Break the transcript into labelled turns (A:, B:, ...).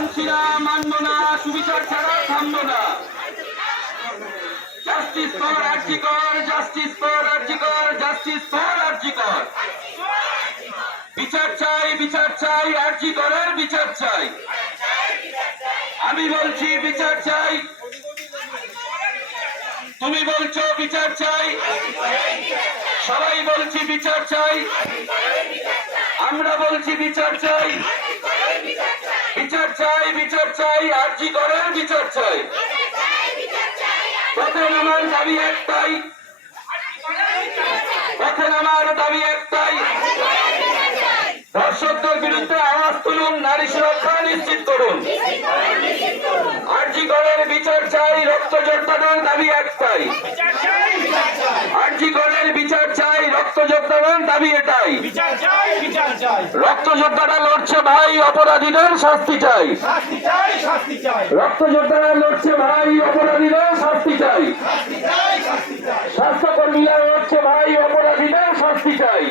A: মানছি না মানবো না, সুবিচার ছাড়া থামবো না। Justice for RG Kar justice for RG Kar justice for RG Kar বিচার চাই বিচার চাই আর্জিকরের বিচার চাই। আমি বলছি, বিচার চাই। তুমি বলছো, বিচার চাই। সবাই বলছি, বিচার চাই। আমরা বলছি, বিচার চাই। বিচার চাই আর্জি করেন বিচার চাই। পথে আমার দাবি একটাই। পথে আমার দাবি একটাই। ধর্ষকদের বিরুদ্ধে আওয়াজ তুলুন, নারী সুরক্ষা নিশ্চিত করুন। আর্জি করেন বিচার চাই, রক্ত যোদ্ধাদের দাবি একটাই। আর্জি করেন বিচার চাই, রক্ত যোদ্ধাদের দাবি এটাই
B: বিচার চাই বিচার চাই
A: রক্ত যোদ্ধারা লড়ছে ভাই অপরাধীদের শাস্তি চাই। রক্ত যোদ্ধারা লড়ছে ভাই অপরাধীদের শাস্তি চাই।
B: শাস্তি চাই
A: স্বাস্থ্যকর্মীরা লড়ছে ভাই অপরাধীদের
B: শাস্তি চাই।